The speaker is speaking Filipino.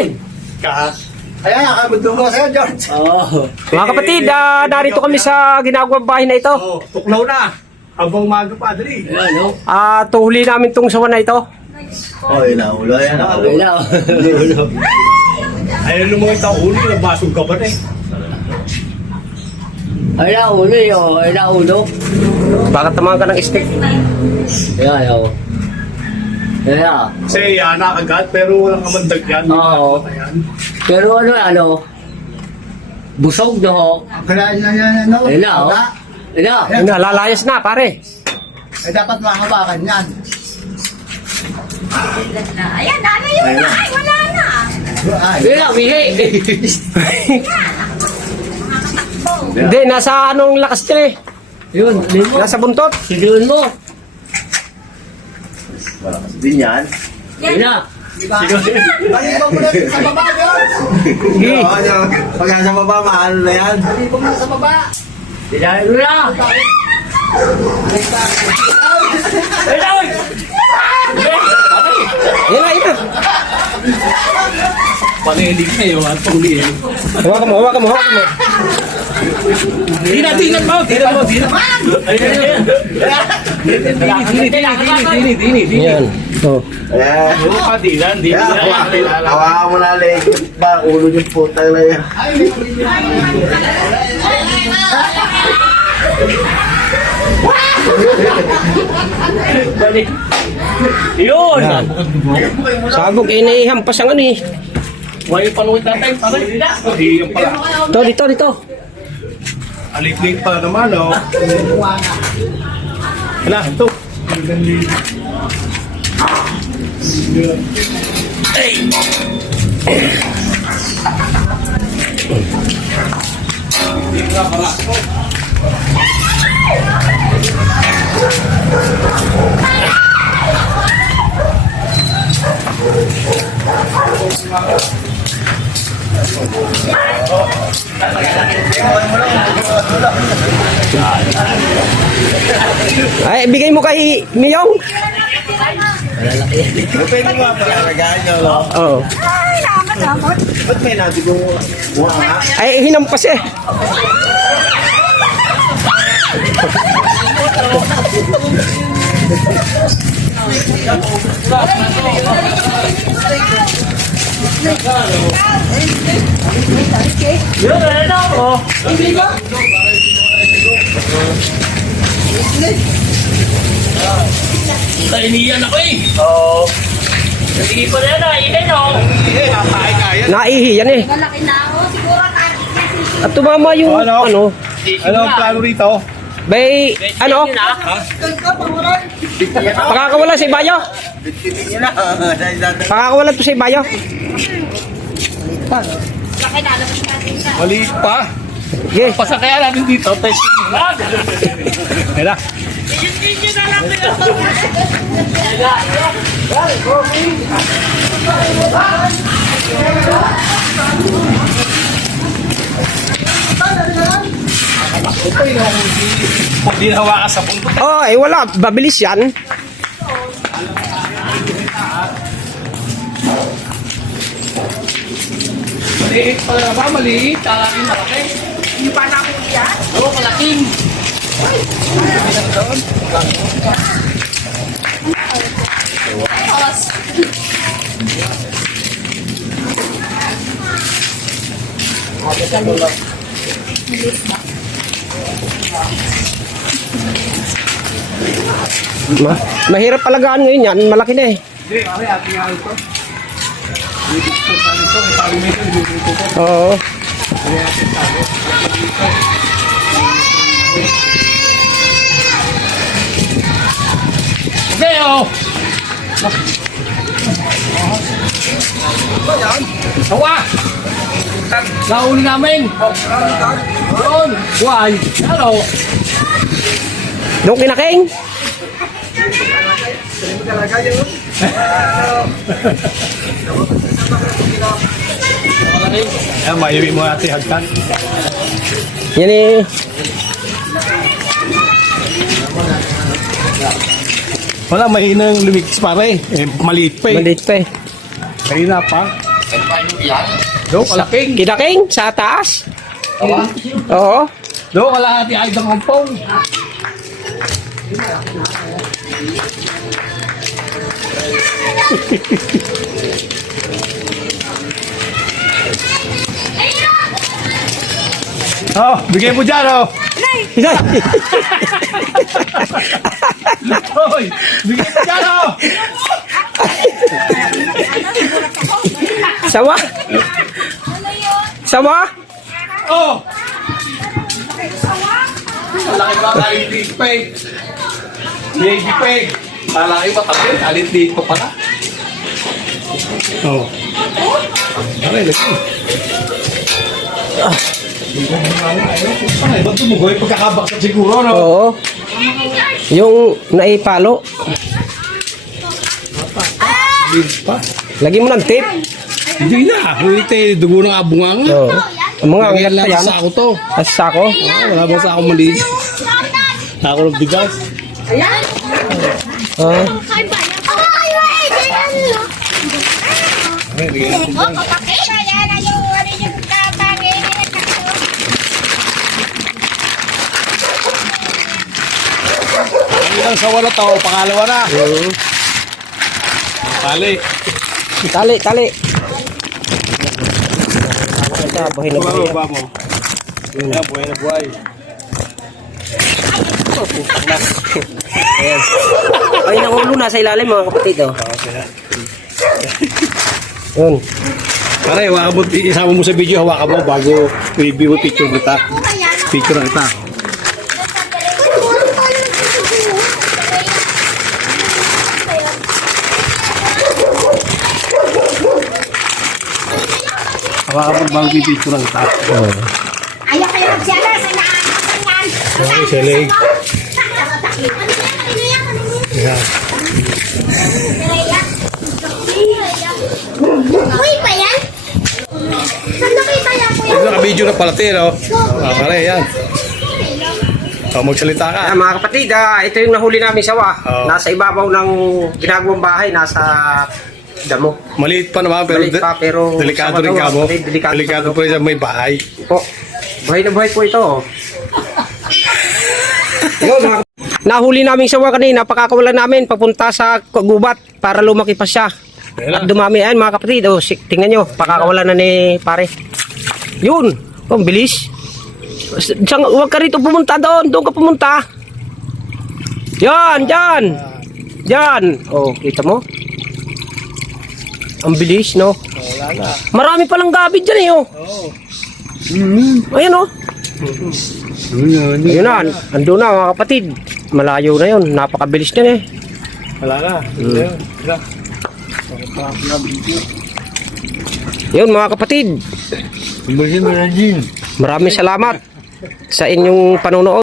pare. Ka. Ayan, nakabundo ko sa'yo, George. Oo. Mga kapatid, ah, narito kami sa ginagawang bahay na ito. Oh, tuklaw na. Habang umaga pa, dali. Ayan, no? Ah, tuhuli namin tong sawan na ito. Oh, yun na, ulo yan. Okay na. Ayun lumungit ako ulo, nabasog ka ba na eh. Ay na, ulo eh. oh. Ay na, ulo. Bakit tamahan ka ng stick? Ayan, oh. Ayan. Kasi yan, agad, pero walang kamandag yan. Oo. Ayan. Pero ano, ano? Busog na ho. Kailangan na yan, ano? Ayun na, oh. Wala. Ayun na. Lalayas na, pare. Eh, dapat makabakan yan. Ayan, ano yun na? Ay, wala na. Ay, Ayun na, mihi. Hindi, nasa anong lakas dyan eh. Yun, alin mo. Nasa buntot. Sinuun mo. Din yan. Ayun na. Balik mo na sa baba. Sige. Oo, ano, Pag nasa baba, maano na yan. Mo na sa baba. Ayun mo na. Ayun na, uy. Yan na, ito. Panilig na yun, at pangli eh. Hawakan mo, hawakan mo, hawakan mo. Tina, tina mo, tina mo, tina mo. Ayun, Dini, dini, dini, dini. Yan. Oh. Ayan. Oo, pa, dinan, Yan, dinan. hawakan mo na leg. Ba, ulo yung puta na yan. Balik. Yun. Yan. Sabog, eh, naihampas ang ano eh. Huwag yung panuwit natin, pare. Hindi yung pala. Ito, dito, dito. Aliklik pa naman, oh. Hala, ito. Hey! Hey! Ay, bigay mo kay Miyong. Pwede mo pa alagaan nyo, no? Oo. Ay, nakakamot. Ba't may nabi nga? Ay, hinampas eh. Yun, ayun na, oh. Nainiyan ako eh. Oo. Sige pa na yan, ah. Inin, oh. Naihi yan eh. Malaki na ako. Siguro takit na si At tumama yung Ano? ano. Ano ang plano rito? Bay, ano? Pakakawala si Bayo. Bitbitin nyo na. Dahil dati. Pakakawala to si Bayo. Laki na, labas natin siya. Maliit pa. Sige. Pasakayan natin lang. Hala. Pag di hawakan sa punto. Oh, eh wala. Babilis yan. Maliit pa na ba? Maliit. Talaking malaki. Hindi pa na ako yan. Oo, malaking. Ma mahirap palagaan ngayon yan. Malaki na eh. Oo. Okay, oh. Nauli namin! Doon! Why? Hello! Doon kinaking. Ayan, mayuwi mo natin hagtan. Yan eh. Wala, mahinang lumikis pare. Eh, maliit pa eh. Maliit pa eh. Mahina pa. Do, kalaking. Kidaking sa taas. Oo. Do, kalahati ay ng kampong. Oh, bigay mo dyan, oh. Hoy, bigay mo dyan, oh. Sawa? Sawa? Oh. Malaki ba kalit dito, Peg? Baby Peg. Malaki ba tabi? Kalit dito pala. Oh. Okay, lagi. Ay, ba't tumugoy? Pagkakabaksak siguro, no? Oo. Yung naipalo. Pa. Lagi mo ng tape. Hindi na. Hindi tayo dugo ng abunga nga. Oo. Ang mga angat lang sa ako to. Sa sako. Ah, wala ba sa ako maliit? Ako ng bigas. Oo. Ay, ay, ganyan no. Kapakita yan. Yung kapangin. Ano lang sa wala to, pangalawa na. Mm. Kali. Tali, tali. Ito, buhay na buhay. Baba mo. Yan, buhay na buhay. Ay, ang ulo nasa ilalim mga kapatid. Oh. Yun. Pare, hawakan mo, isama mo sa video, hawakan mo bago review mo picture kita. Picture na kita. Hawakan mo bago picture na kita. Ayaw kayo magsiyala sa naaakasan yan. Okay, sa leg. Yan. Uy, pa yan? Saan nakita yan, kuya? Naka-video na pala tayo, no? Ah, pare, yan. Oh, magsalita ka. Ah, mga kapatid, ah, ito yung nahuli namin sawa. Oo. Nasa ibabaw ng ginagawang bahay, nasa damo. Maliit pa naman, pero, Maliit pa, pero delikado rin mga ka mo. kapatid, delikado Delikado sa pa rin sa may bahay. Po. Buhay na buhay po ito. oh. Yun, mga Nahuli namin sawa kanina, pakakawalan namin papunta sa gubat para lumaki pa siya. At dumami yan mga kapatid. Oh, si- tingnan nyo, pakakawalan na ni pare. Yun, oh, ang bilis. Siyang, huwag ka rito pumunta doon, doon ka pumunta. Yan, yan. Yan. Oh, kita mo? Ang bilis, no? Marami palang gabi dyan eh, oh. Ayan, oh. Ayun na, ando na mga kapatid. Malayo na yun, napakabilis na eh. Wala na. Yun mga kapatid, na maraming salamat sa inyong panonood.